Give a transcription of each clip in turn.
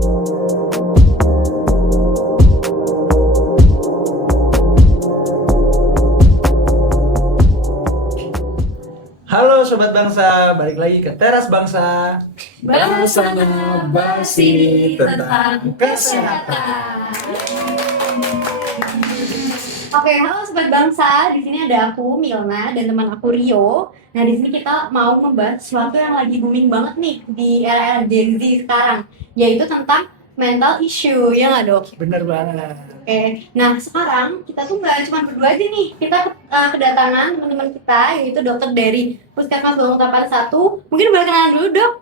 Halo Sobat Bangsa, balik lagi ke Teras Bangsa. Bersama Basi tentang kesehatan. Oke, halo Sobat Bangsa. Di sini ada aku Milna dan teman aku Rio. Nah, di sini kita mau membahas sesuatu yang lagi booming banget nih di era Gen Z sekarang, yaitu tentang mental issue, ya nggak dok? Bener banget. Oke, nah sekarang kita tuh nggak cuma berdua aja nih, kita kedatangan teman-teman kita, yaitu dokter dari Puskesmas Banguntapan 1. Mungkin boleh kenalan dulu dok?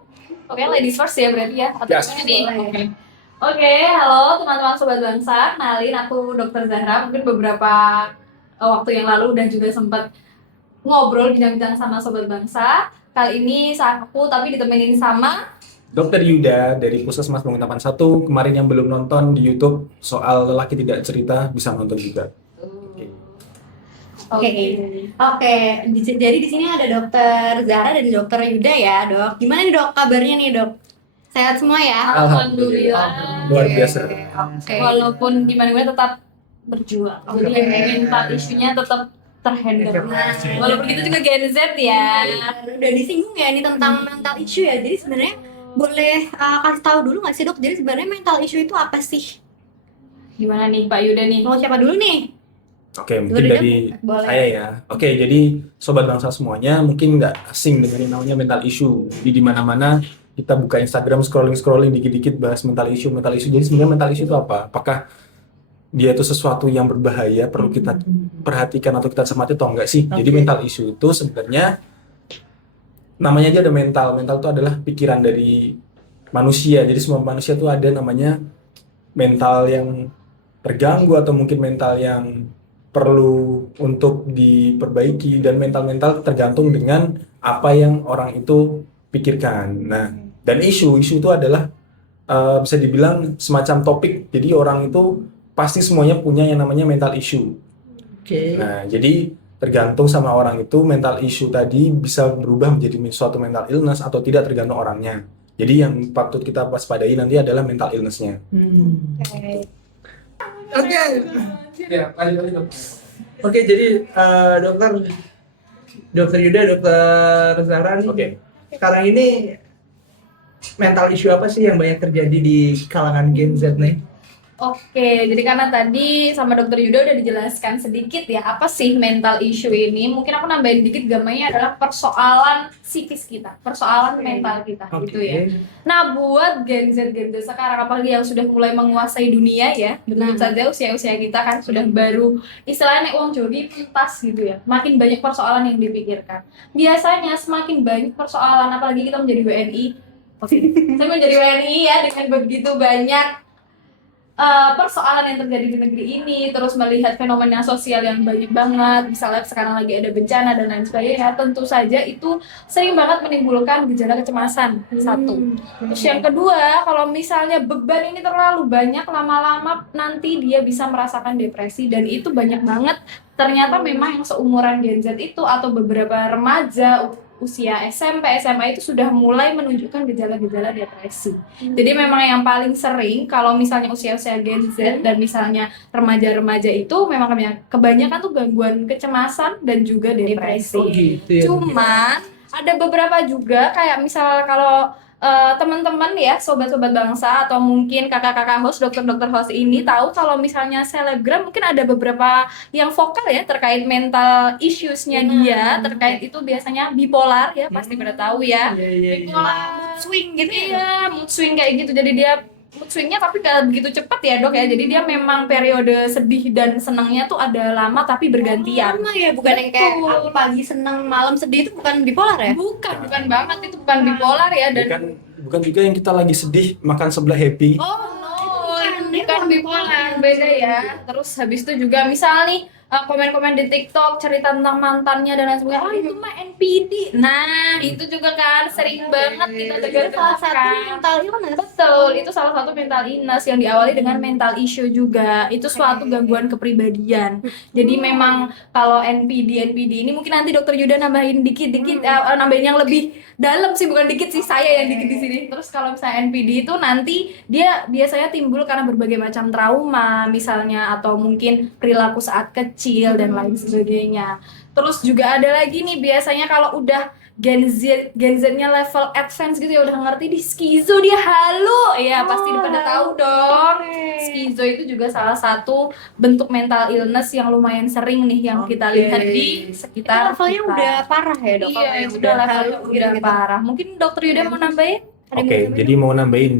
Oke, ladies first ya berarti ya. Atau Yes. gimana nih? Boleh. Oke, halo teman-teman Sobat Bangsa. Kenalin aku Dr. Zahra. Mungkin beberapa waktu yang lalu dan juga sempat ngobrol bincang-bincang sama Sobat Bangsa. Kali ini saat aku tapi ditemenin sama Dokter Yuda dari Puskesmas Banguntapan 1. Kemarin yang belum nonton di YouTube soal lelaki tidak cerita bisa nonton juga. Oke. Jadi di sini ada dokter Zahra dan dokter Yuda ya dok. Gimana nih dok kabarnya nih dok? Sehat semua ya? Alhamdulillah. Luar biasa. Oke. Walaupun gimana tetap berjuang. Jadi mental isunya tetap terhandle. Walaupun itu juga Gen Z ya. Udah disinggung ya ini tentang mental issue ya. Jadi sebenarnya boleh kasih tahu dulu nggak sih dok? Jadi sebenarnya mental issue itu apa sih? Gimana nih Pak Yuda nih? Mau siapa dulu nih? Oke, mungkin Yuda, dari boleh. saya ya. Oke, jadi Sobat Bangsa semuanya mungkin nggak asing dengan yang namanya mental issue. Jadi di mana-mana kita buka Instagram scrolling dikit-dikit bahas mental issue. Jadi sebenarnya mental issue itu apa? Apakah dia itu sesuatu yang berbahaya perlu kita perhatikan atau kita cermati atau enggak sih? Jadi mental issue itu sebenarnya namanya aja ada mental. Mental itu adalah pikiran dari manusia. Jadi semua manusia itu ada namanya mental yang terganggu atau mungkin mental yang perlu untuk diperbaiki, dan mental tergantung dengan apa yang orang itu pikirkan. Nah, dan isu itu adalah bisa dibilang semacam topik. Jadi orang itu pasti semuanya punya yang namanya mental issue. Nah, jadi tergantung sama orang itu mental issue tadi bisa berubah menjadi suatu mental illness atau tidak, tergantung orangnya. Jadi yang patut kita waspadai nanti adalah mental illness-nya. Oke. Ya, lanjut. Oke, jadi dokter Yuda, dokter Zahra nih. Oke. Sekarang ini mental issue apa sih yang banyak terjadi di kalangan Gen Z nih? Oke, jadi karena tadi sama Dokter Yuda udah dijelaskan sedikit ya apa sih mental issue ini. Mungkin aku nambahin dikit, gamanya adalah persoalan psikis kita, persoalan mental kita gitu ya. Nah, buat Gen Z sekarang apalagi yang sudah mulai menguasai dunia ya, tentu saja usia kita kan sudah baru istilahnya uang jogi pentas gitu ya. Makin banyak persoalan yang dipikirkan. Biasanya semakin banyak persoalan, apalagi kita menjadi WNI. Oke, saya menjadi WNI ya dengan begitu banyak persoalan yang terjadi di negeri ini, terus melihat fenomena sosial yang banyak banget, misalnya sekarang lagi ada bencana dan lain sebagainya, tentu saja itu sering banget menimbulkan gejala kecemasan. Satu. Terus yang kedua, kalau misalnya beban ini terlalu banyak, lama-lama nanti dia bisa merasakan depresi, dan itu banyak banget. Ternyata memang yang seumuran Gen Z itu atau beberapa remaja usia SMP, SMA itu sudah mulai menunjukkan gejala-gejala depresi. Jadi memang yang paling sering kalau misalnya usia-usia Gen Z dan misalnya remaja-remaja itu memang kebanyakan tuh gangguan kecemasan dan juga depresi. gitu ya. Cuman ada beberapa juga kayak misal kalau teman-teman ya, sobat-sobat bangsa atau mungkin kakak-kakak host, dokter-dokter host ini tahu kalau misalnya selebgram mungkin ada beberapa yang vokal ya terkait mental issues-nya dia, terkait itu biasanya bipolar ya, pasti pada tahu ya. Bipolar, mood swing gitu ya, mood swing kayak gitu. Jadi dia mood swingnya tapi gak begitu cepat ya dok ya, jadi dia memang periode sedih dan senangnya tuh ada lama tapi bergantian. Sama ya, bukan yang kayak aku pagi senang malam sedih, itu bukan bipolar ya? Bukan banget, itu bukan bipolar ya. Dan Bukan juga yang kita lagi sedih makan sebelah happy. oh no, bukan bipolar, beda ya. Terus habis itu juga misal nih komen-komen di TikTok cerita tentang mantannya dan lain sebagainya. Itu mah NPD. Nah, itu juga kan sering banget kita dengar Salah satu kan. mental illness. Betul, itu salah satu mental illness yang diawali dengan mental issue juga. Itu suatu gangguan kepribadian. Jadi memang kalau NPD ini mungkin nanti Dokter Yuda nambahin dikit-dikit, nambahin yang lebih dalam sih, bukan dikit sih, saya yang dikit di sini. Terus kalau misalnya NPD itu nanti dia biasanya timbul karena berbagai macam trauma misalnya, atau mungkin perilaku saat kecil dan lain sebagainya. Terus juga ada lagi nih biasanya kalau udah Gen Z-nya level advance gitu ya, udah ngerti di skizo, dia halu ya, pasti pada tahu dong. Skizo itu juga salah satu bentuk mental illness yang lumayan sering nih yang kita lihat di Itu sekitar levelnya kita. udah parah ya, Dok? Iya, Kalau yang itu udah levelnya halu udah gitu. parah. Mungkin Dokter Yuda mau nambahin? Ada yang Oke, mau nambahin? jadi mau nambahin.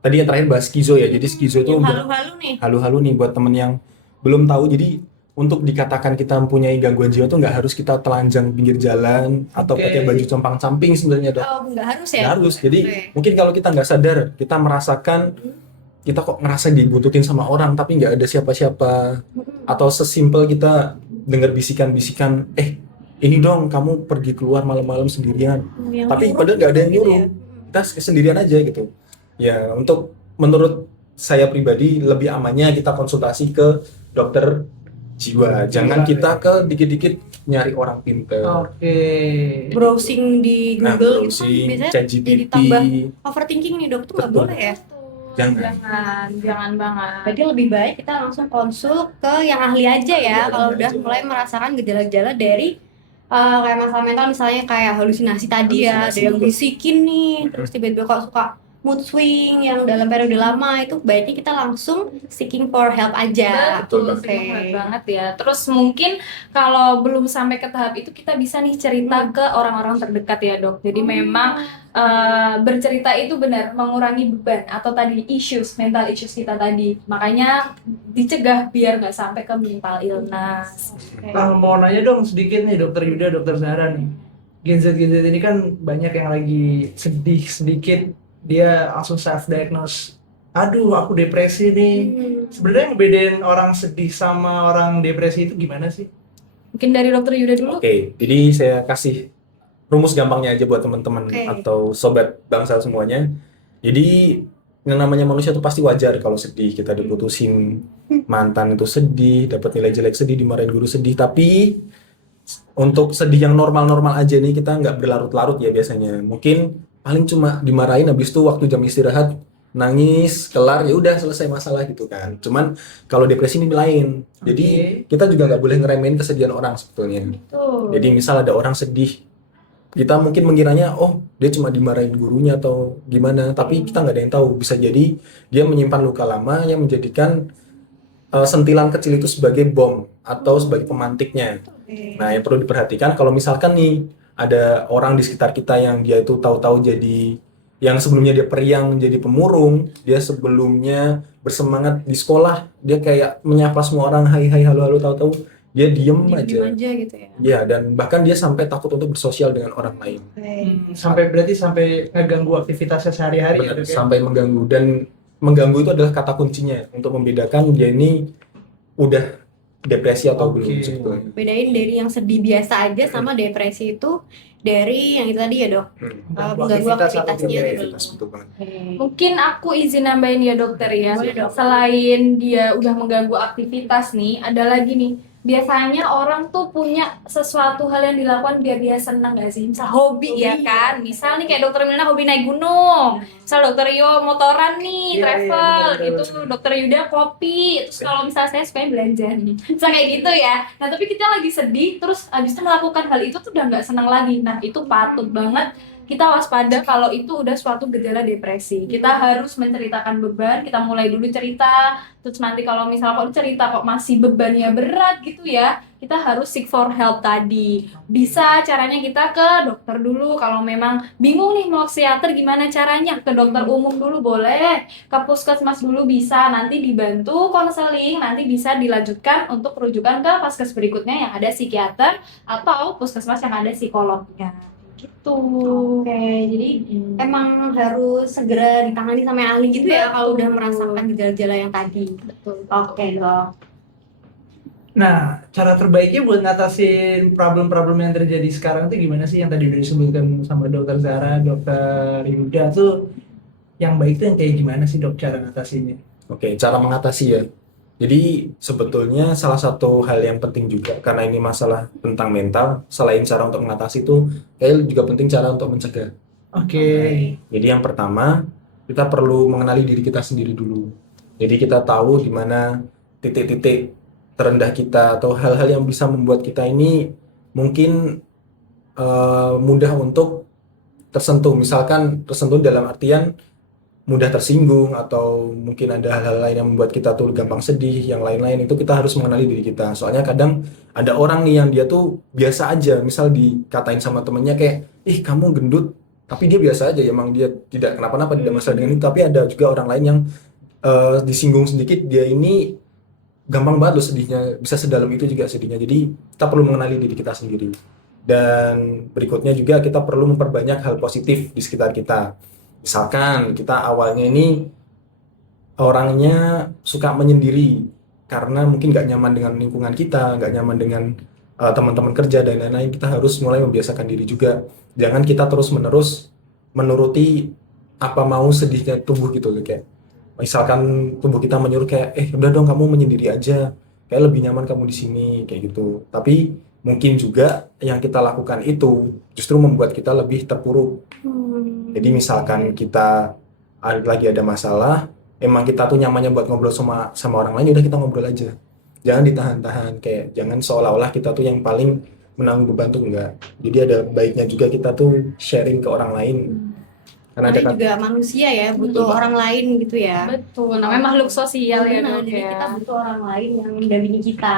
Tadi yang terakhir bahas skizo ya. Jadi skizo itu Yang halu-halu nih. halu-halu nih buat temen yang belum tahu. Jadi untuk dikatakan kita mempunyai gangguan jiwa tuh nggak harus kita telanjang pinggir jalan atau Oke. pakai baju compang-camping sebenarnya, Dok. Oh, nggak harus ya? Nggak harus. Jadi Oke. mungkin kalau kita nggak sadar, kita merasakan kita kok ngerasa dibututin sama orang tapi nggak ada siapa-siapa, atau sesimpel kita dengar bisikan-bisikan, ini dong kamu pergi keluar malam-malam sendirian, Yang tapi nyuruh padahal nggak ada yang gitu nyuruh, ya? kita sendirian aja gitu. Ya, untuk menurut saya pribadi lebih amannya kita konsultasi ke dokter jiwa, jangan kita ke dikit-dikit nyari orang pinter. Oke. Browsing di Nah, Google gitu kan browsing, biasanya ChatGPT, jadi tambah overthinking nih, Dok. Tuh nggak Betul. boleh ya? Jangan. Jangan banget. Berarti lebih baik kita langsung konsul ke yang ahli aja ya, Ahli kalau udah aja. mulai merasakan gejala-gejala dari kayak masalah mental, misalnya kayak halusinasi tadi ya, ada Halusinasi, yang betul. bisikin nih, terus tiba-tiba kok suka mood swing yang dalam periode lama, itu baiknya kita langsung seeking for help aja. Betul, Oke. semangat banget ya. Terus mungkin kalau belum sampai ke tahap itu kita bisa nih cerita ke orang-orang terdekat ya, Dok. Jadi memang bercerita itu benar mengurangi beban atau tadi mental issues kita tadi. Makanya dicegah biar nggak sampai ke mental illness. Oke. Mau nanya dong sedikit nih Dokter Yuda, Dokter Zahra nih. Gen Z ini kan banyak yang lagi sedih sedikit, dia langsung self diagnose. Aduh, aku depresi nih. Sebenarnya ngebedain orang sedih sama orang depresi itu gimana sih? Mungkin dari Dokter Yuda dulu. Oke, jadi saya kasih rumus gampangnya aja buat teman-teman Oke. atau sobat bangsa semuanya. Jadi yang namanya manusia itu pasti wajar kalau sedih. Kita diputusin mantan itu sedih, dapat nilai jelek sedih, dimarahin guru sedih. Tapi untuk sedih yang normal-normal aja nih, kita nggak berlarut-larut ya biasanya. Mungkin paling cuma dimarahin, habis itu waktu jam istirahat nangis, kelar, ya udah selesai masalah gitu kan. Cuman kalau depresi ini lain. Jadi kita juga nggak boleh ngeremehin kesedihan orang sebetulnya. Tuh. Jadi misal ada orang sedih, kita mungkin mengiranya, oh dia cuma dimarahin gurunya atau gimana, tapi kita nggak ada yang tahu. Bisa jadi dia menyimpan luka lama yang menjadikan sentilan kecil itu sebagai bom atau sebagai pemantiknya. Nah, yang perlu diperhatikan kalau misalkan nih ada orang di sekitar kita yang dia itu tahu-tahu jadi, yang sebelumnya dia periang jadi pemurung, dia sebelumnya bersemangat di sekolah, dia kayak menyapa semua orang, hai hai halo halo, tahu-tahu dia diem aja. Diem aja gitu ya. Ya, dan bahkan dia sampai takut untuk bersosial dengan orang lain. Berarti sampai ngeganggu aktivitasnya sehari-hari ya, Benar, Dok, ya? sampai mengganggu. Dan mengganggu itu adalah kata kuncinya untuk membedakan dia ini udah depresi atau Oke. belum sebetulnya. Bedain dari yang sedih biasa aja sama depresi itu dari yang itu tadi ya, Dok. Mengganggu aktivitasnya atau gitu. Aktivitas, betul banget. Mungkin aku izin nambahin ya, Dokter ya. Boleh, Dok. Selain dia udah mengganggu aktivitas nih, ada lagi nih. Biasanya orang tuh punya sesuatu hal yang dilakukan biar dia senang gak sih? Misal hobi ya kan? Misal nih kayak Dokter Milna hobi naik gunung. Misal Dokter Yo motoran nih, Iya, travel iya, gitu. Dokter Yuda kopi. Terus kalau misalnya saya suka belanja nih. Misal kayak gitu ya. Nah, tapi kita lagi sedih terus abis itu melakukan hal itu tuh udah nggak senang lagi. Nah, itu patut banget kita waspada kalau itu udah suatu gejala depresi. Kita harus menceritakan beban, kita mulai dulu cerita, terus nanti kalau misal kok cerita kok masih bebannya berat gitu ya, kita harus seek for help tadi. Bisa caranya kita ke dokter dulu, kalau memang bingung nih mau ke psikiater gimana caranya, ke dokter umum dulu boleh, ke puskesmas dulu bisa, nanti dibantu konseling, nanti bisa dilanjutkan untuk rujukan ke paskes berikutnya yang ada psikiater atau puskesmas yang ada psikolognya. Gitu. Oke, jadi emang harus segera ditangani sama yang ahli gitu ya kalau udah merasakan gejala-gejala yang tadi. Betul. Oke, Dok. Nah, cara terbaiknya buat ngatasin problem-problem yang terjadi sekarang tuh gimana sih yang tadi udah disebutkan sama dokter Zara, dokter Yuda tuh yang baik tuh yang kayak gimana sih dok cara ngatasinnya? Oke, cara mengatasi ya. Jadi sebetulnya salah satu hal yang penting juga karena ini masalah tentang mental, selain cara untuk mengatasi itu, kayak juga penting cara untuk mencegah. Oke. Jadi yang pertama, kita perlu mengenali diri kita sendiri dulu. Jadi kita tahu di mana titik-titik terendah kita atau hal-hal yang bisa membuat kita ini mungkin mudah untuk tersentuh. Misalkan tersentuh dalam artian mudah tersinggung atau mungkin ada hal-hal lain yang membuat kita tuh gampang sedih, yang lain-lain itu kita harus mengenali diri kita. Soalnya kadang ada orang nih yang dia tuh biasa aja, misal dikatain sama temennya kayak, ih kamu gendut, tapi dia biasa aja, emang dia tidak kenapa-napa, tidak masalah dengan itu. Tapi ada juga orang lain yang disinggung sedikit, dia ini gampang banget loh sedihnya, bisa sedalam itu juga sedihnya. Jadi kita perlu mengenali diri kita sendiri. Dan berikutnya juga kita perlu memperbanyak hal positif di sekitar kita. Misalkan kita awalnya ini orangnya suka menyendiri karena mungkin nggak nyaman dengan lingkungan kita, nggak nyaman dengan teman-teman kerja dan lain-lain. Kita harus mulai membiasakan diri juga. Jangan kita terus-menerus menuruti apa mau sedihnya tubuh gitu loh. Kayak misalkan tubuh kita menyuruh kayak, udah dong kamu menyendiri aja, kayak lebih nyaman kamu di sini kayak gitu. Tapi mungkin juga yang kita lakukan itu justru membuat kita lebih terpuruk. Jadi misalkan kita lagi ada masalah, emang kita tuh nyamannya buat ngobrol sama orang lain, udah kita ngobrol aja. Jangan ditahan-tahan, kayak jangan seolah-olah kita tuh yang paling menanggung beban tuh enggak. Jadi ada baiknya juga kita tuh sharing ke orang lain. Karena ada Karena juga manusia ya, butuh Betul. orang lain gitu ya. Betul, namanya makhluk sosial ya Benar, dok jadi ya. kita butuh orang lain yang mendampingi kita.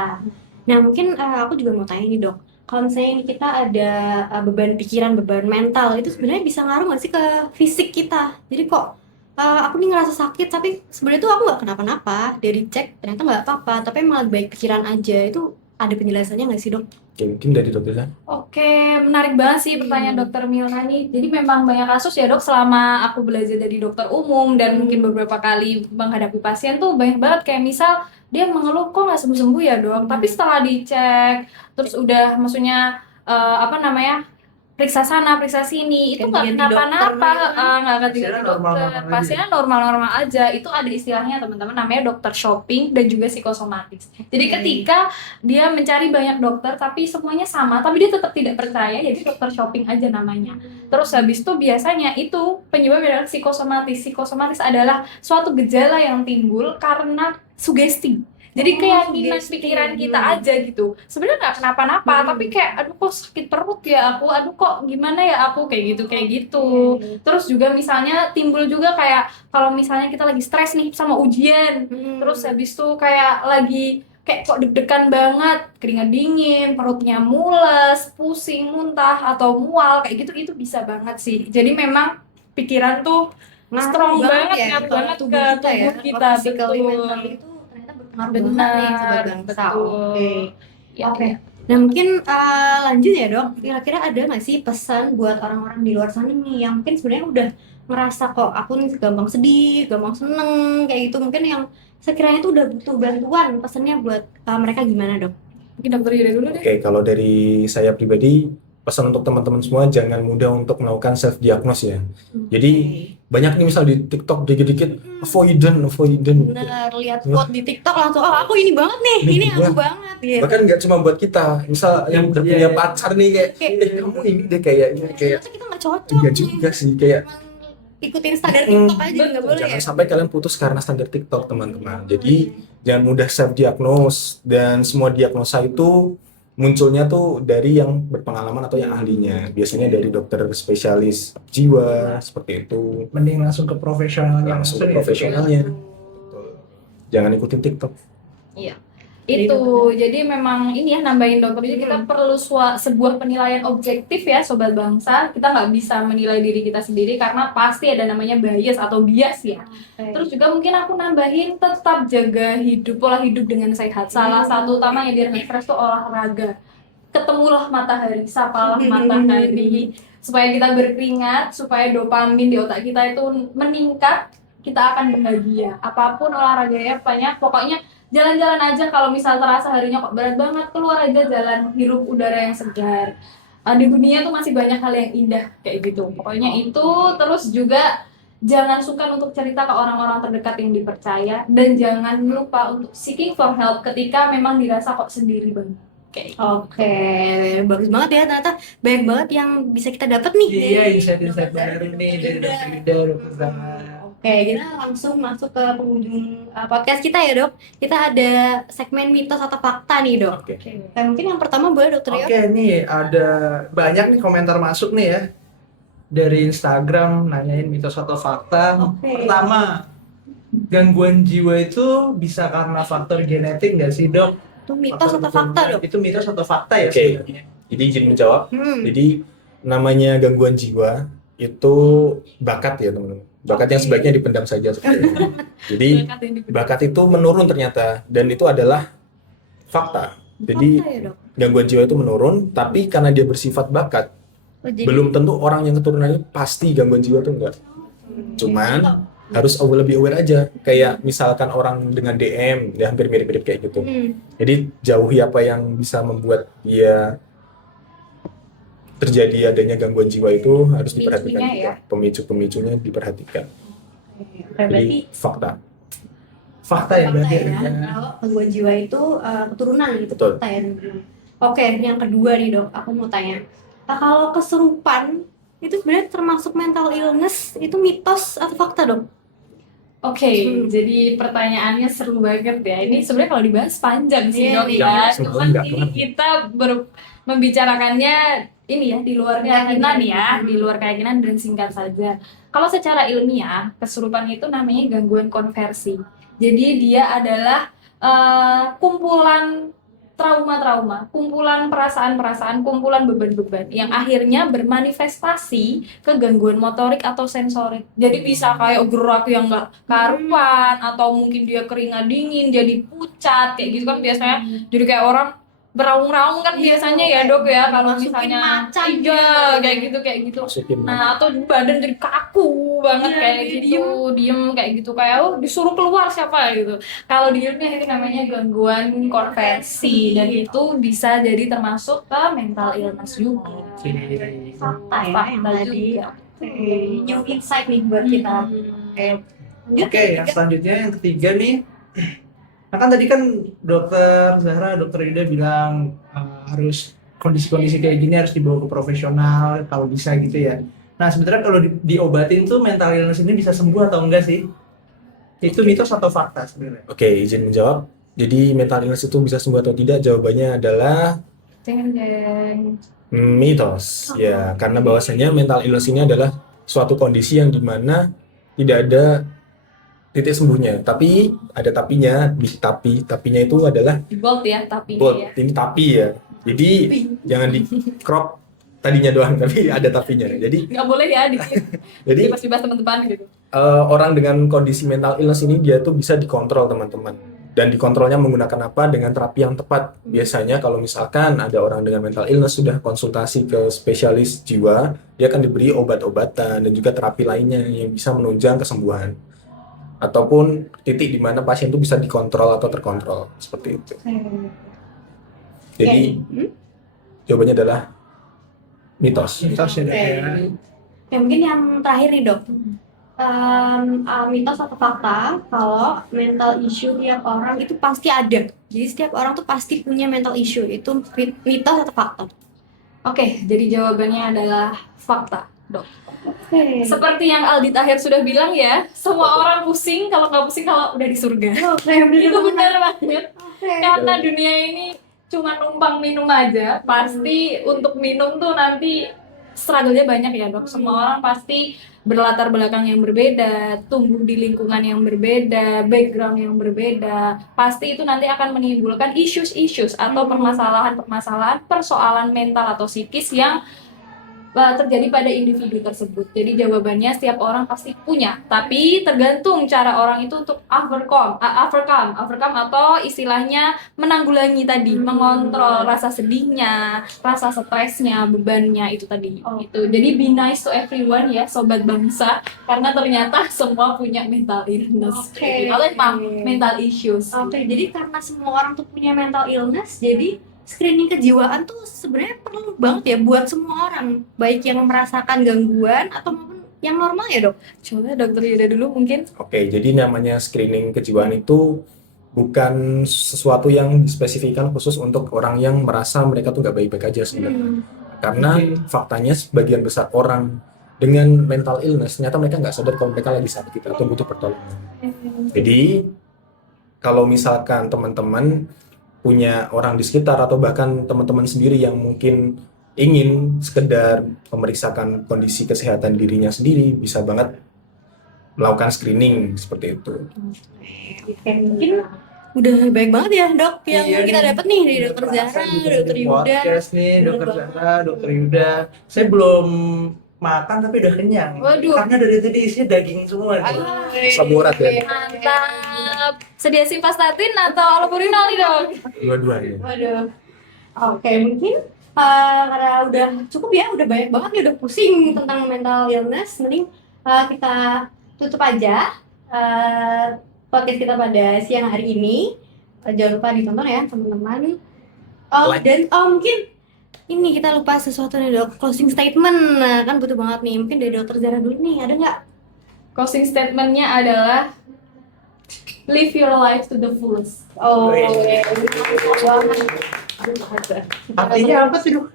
Nah, mungkin aku juga mau tanya nih dok, kalau misalnya ini kita ada beban pikiran, beban mental, itu sebenarnya bisa ngaruh nggak sih ke fisik kita? Jadi kok aku nih ngerasa sakit, tapi sebenarnya tuh aku nggak kenapa-napa, dari cek ternyata nggak apa-apa, tapi malah baik pikiran aja. Itu ada penjelasannya nggak sih dok? Oke, mungkin dari dokter Zan. Oke, menarik banget sih pertanyaan dokter Milna nih. Jadi memang banyak kasus ya dok, selama aku belajar dari dokter umum dan mungkin beberapa kali menghadapi pasien tuh banyak banget kayak misal dia mengeluh kok nggak sembuh-sembuh ya dok. Tapi setelah dicek, terus udah maksudnya apa namanya, periksa sana, periksa sini, itu nggak Ganti-ganti kenapa-napa, dokter gitu kan? nggak ganti-ganti Pasiennya dokter, normal-normal aja. pasiennya normal-normal aja. Itu ada istilahnya teman-teman, namanya dokter shopping dan juga psikosomatis. Jadi ketika dia mencari banyak dokter tapi semuanya sama, tapi dia tetap tidak percaya, jadi dokter shopping aja namanya. Terus habis itu biasanya itu penyebabnya adalah psikosomatis. Psikosomatis adalah suatu gejala yang timbul karena sugesti. Jadi keyakinan sugesti. pikiran kita aja gitu. Sebenarnya nggak kenapa-napa, tapi kayak aduh kok sakit perut ya aku, aduh kok gimana ya aku kayak gitu. Terus juga misalnya timbul juga kayak kalau misalnya kita lagi stres nih sama ujian, terus habis itu kayak lagi kayak kok deg-degan banget, keringat dingin, perutnya mules, pusing, muntah atau mual kayak gitu, itu bisa banget sih. Jadi memang pikiran tuh strong banget, ngaruh banget ke tubuh kita, physically, betul. mentally itu ternyata berpengaruh banget nih sobat bangsa. Betul. Oke. Ya, Oke. Nah, mungkin lanjut ya dok, kira-kira ada nggak sih pesan buat orang-orang di luar sana nih yang mungkin sebenarnya udah ngerasa kok aku nih gampang sedih, gampang seneng kayak gitu, mungkin yang sekiranya tuh udah butuh bantuan, pesannya buat mereka gimana dok? Mungkin dokter Yuda dulu deh. Oke, kalau dari saya pribadi, pesan untuk teman-teman semua jangan mudah untuk melakukan self diagnose ya. Jadi banyak nih misal di TikTok dikit-dikit avoidant. Bener, lihat quote di TikTok langsung, oh aku ini banget nih, Ini ini aku gua. banget gitu. Bahkan nggak cuma buat kita, misal yang udah Iya, punya iya. pacar nih kayak, kamu ini deh kayaknya kayak Ternyata kita nggak cocok enggak nih. juga sih kayak Cuman ikutin standar TikTok aja nggak boleh jangan ya. sampai kalian putus karena standar TikTok teman-teman. Jadi jangan mudah self diagnose dan semua diagnosa itu munculnya tuh dari yang berpengalaman atau yang ahlinya. Biasanya dari dokter spesialis jiwa seperti itu. Mending langsung ke profesionalnya Langsung ke ya. profesionalnya. Jangan ikutin TikTok. Itu jadi memang ini ya, nambahin dokter, jadi kita perlu sebuah penilaian objektif ya sobat bangsa. Kita nggak bisa menilai diri kita sendiri karena pasti ada namanya bias atau bias ya. Terus juga mungkin aku nambahin, tetap jaga pola hidup dengan sehat. Salah satu utamanya biar nggak stres tuh olahraga. Ketemulah matahari, sapalah matahari, supaya kita berkeringat, supaya dopamin di otak kita itu meningkat, kita akan bahagia. Apapun olahraganya banyak, pokoknya jalan-jalan aja kalau misal terasa harinya kok berat banget, keluar aja jalan, hirup udara yang segar. Di dunia tuh masih banyak hal yang indah kayak gitu. Pokoknya itu, terus juga jangan sungkan untuk cerita ke orang-orang terdekat yang dipercaya, dan jangan lupa untuk seeking for help ketika memang dirasa kok sendiri banget. Kayak gitu. Oke, bagus banget ya, ternyata banyak banget yang bisa kita dapat nih Iya, dari insight-insight dokter baru nih dari Yuda. dokter Yuda, dokter Zahra. Oke, kita langsung masuk ke penghujung podcast kita ya dok. Kita ada segmen mitos atau fakta nih dok. Oke. Nah, mungkin yang pertama boleh dokter Rio? Oke, nih ada banyak nih komentar masuk nih ya dari Instagram nanyain mitos atau fakta. Oke. Pertama, gangguan jiwa itu bisa karena faktor genetik nggak sih dok? Itu mitos Faktor atau fakta dok? Itu mitos atau fakta ya Oke. sebenarnya? Jadi izin menjawab. Jadi namanya gangguan jiwa itu bakat ya teman-teman. Bakat yang Oke. sebaiknya dipendam saja sebenarnya. Jadi bakat itu menurun ternyata, dan itu adalah fakta. Jadi Fakta ya dok? gangguan jiwa itu menurun, tapi karena dia bersifat bakat, Oh, jadi belum tentu orang yang keturunannya pasti gangguan jiwa itu enggak. Cuman harus lebih aware aja. Kayak misalkan orang dengan DM, dia hampir mirip-mirip kayak gitu. Jadi jauhi apa yang bisa membuat dia terjadi adanya gangguan jiwa itu harus diperhatikan Pemicunya juga. ya. Pemicu-pemicunya diperhatikan. Oke, Jadi berarti fakta. Fakta ya berarti ya. ya. Kalau gangguan jiwa itu keturunan gitu, Betul. fakta ya. Oke, yang kedua nih dok, aku mau tanya. Kalau kesurupan itu sebenarnya termasuk mental illness, itu mitos atau fakta dok? Oke, jadi pertanyaannya seru banget ya. Ini sebenarnya kalau dibahas panjang sih Iya dok nih. ya. Semalam Cuman nggak ini kelar. kita membicarakannya ini ya di luar keyakinan ya, di luar keyakinan dan singkat saja. Kalau secara ilmiah, kesurupan itu namanya gangguan konversi. Jadi dia adalah kumpulan trauma-trauma, kumpulan perasaan-perasaan, kumpulan beban-beban yang akhirnya bermanifestasi ke gangguan motorik atau sensorik. Jadi bisa kayak gerak yang nggak karuan, atau mungkin dia keringat dingin, jadi pucat kayak gitu kan biasanya. Jadi kayak orang beraung-raung kan Iya, biasanya ya dok ya, kalau masukin misalnya macan iya gitu. kayak gitu. Masukin Nah, atau badan jadi kaku banget Iya, kayak jadi gitu, diem kayak gitu, kayak oh disuruh keluar siapa gitu. Kalau di ilmiah itu namanya gangguan konversi, dan itu bisa jadi termasuk ke mental illness juga. Oke. Fakta ya, Fakta yang tadi. juga. Oke, new insight nih buat kita. Oke. Lanjut, Oke, yang selanjutnya yang ketiga nih. Nah kan tadi kan dokter Zahra, dokter Yuda bilang harus kondisi-kondisi kayak gini harus dibawa ke profesional kalau bisa gitu ya. Nah sebenarnya kalau diobatin tuh mental illness ini bisa sembuh atau enggak sih? Itu mitos atau fakta sebenarnya? Oke, izin menjawab. Jadi mental illness itu bisa sembuh atau tidak? Jawabannya adalah Jeng-jeng. mitos. Ya, karena bahwasanya mental illness ini adalah suatu kondisi yang dimana tidak ada titik sembuhnya. Tapi ada tapinya. Tapinya itu adalah Di bold ya tapi bold. ya. Ini tapi ya. Jadi jangan di crop tadinya doang, tapi ada tapinya. Jadi Nggak boleh ya jadi dibahas teman-teman gitu. orang dengan kondisi mental illness ini dia tuh bisa dikontrol teman-teman, dan dikontrolnya menggunakan apa? Dengan terapi yang tepat. Biasanya kalau misalkan ada orang dengan mental illness sudah konsultasi ke spesialis jiwa, dia akan diberi obat-obatan dan juga terapi lainnya yang bisa menunjang kesembuhan, ataupun titik di mana pasien itu bisa dikontrol atau terkontrol seperti itu. Jadi jawabannya adalah mitos. Mitos ya dok ya. Ya, mungkin yang terakhir nih dok. Mitos atau fakta kalau mental issue tiap orang itu pasti ada. Jadi setiap orang tuh pasti punya mental issue. Itu mitos atau fakta? Oke, jadi jawabannya adalah fakta, dok. Oke. Seperti yang Aldi Tahir sudah bilang ya, semua orang pusing kalau nggak pusing kalau udah di surga. Itu benar banget. Karena dunia ini cuma numpang minum aja, pasti untuk minum tuh nanti struggle-nya banyak ya dok. Semua orang pasti berlatar belakang yang berbeda, tumbuh di lingkungan yang berbeda, background yang berbeda. Pasti itu nanti akan menimbulkan issues atau permasalahan-permasalahan, persoalan mental atau psikis yang terjadi pada individu tersebut. Jadi jawabannya setiap orang pasti punya, tapi tergantung cara orang itu untuk overcome atau istilahnya menanggulangi tadi, mengontrol rasa sedihnya, rasa stresnya, bebannya itu tadi. Itu. Jadi be nice to everyone ya, sobat bangsa, karena ternyata semua punya mental illness. Oke. Atau mental issues. Oke, jadi karena semua orang tuh punya mental illness, jadi screening kejiwaan tuh sebenarnya perlu banget ya buat semua orang, baik yang merasakan gangguan atau maupun yang normal ya dok. Coba dokter Yuda dulu mungkin. Oke, jadi namanya screening kejiwaan itu bukan sesuatu yang dispesifikkan khusus untuk orang yang merasa mereka tuh nggak baik-baik aja sebenarnya. Karena faktanya sebagian besar orang dengan mental illness ternyata mereka nggak sadar kalau mereka lagi sakit atau butuh pertolongan. Jadi kalau misalkan teman-teman punya orang di sekitar atau bahkan teman-teman sendiri yang mungkin ingin sekedar memeriksakan kondisi kesehatan dirinya sendiri, bisa banget melakukan screening seperti itu. Oke, mungkin udah baik banget ya dok yang Iya kita nih. dapat nih dari dokter Terasa Zahra, gitu dokter di Yuda. podcast nih, Bener dokter banget. Zahra, dokter Yuda. Saya belum makan tapi udah kenyang. Waduh. Karena dari tadi isinya daging semua nih. Saburat ya? Mantap. Sedia simvastatin atau allopurinol nih dok? Dua-duanya. Waduh. Oke, mungkin karena udah cukup ya, udah banyak banget nih, udah pusing tentang mental illness. Mending kita tutup aja podcast kita pada siang hari ini. Jangan lupa ditonton ya teman-teman. Like. Dan mungkin ini kita lupa sesuatu nih dok, closing statement. Nah kan butuh banget nih, mungkin dari dokter Zara dulu nih, ada nggak? Closing statementnya adalah live your life to the fullest. Oh, Wih. Artinya apa sih, Dok?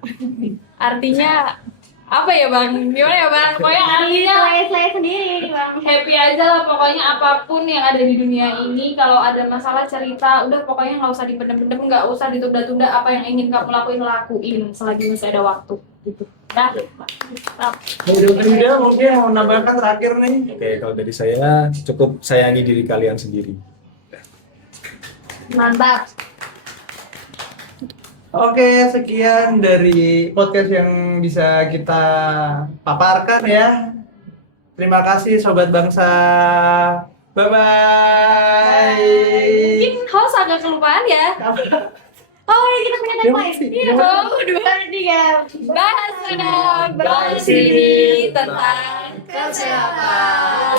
Artinya apa ya bang? Gimana ya bang? Pokoknya artinya saya sendiri nih bang. happy aja lah, pokoknya apapun yang ada di dunia ini. Kalau ada masalah cerita, udah pokoknya nggak usah dipendem-pendem, nggak usah ditunda-tunda. Apa yang ingin kamu lakuin selagi masih ada waktu gitu. Dah. Dari dokter Yuda mungkin mau menambahkan terakhir nih. Oke, kalau dari saya cukup sayangi diri kalian sendiri. Mantap. Oke, sekian dari podcast yang bisa kita paparkan ya. Terima kasih Sobat Bangsa. Bye-bye. Mungkin host agak kelupaan ya. Oh, ini kita punya tagline. Iya dong. 2, 3. Bahas sana, bahas sini tentang kesehatan.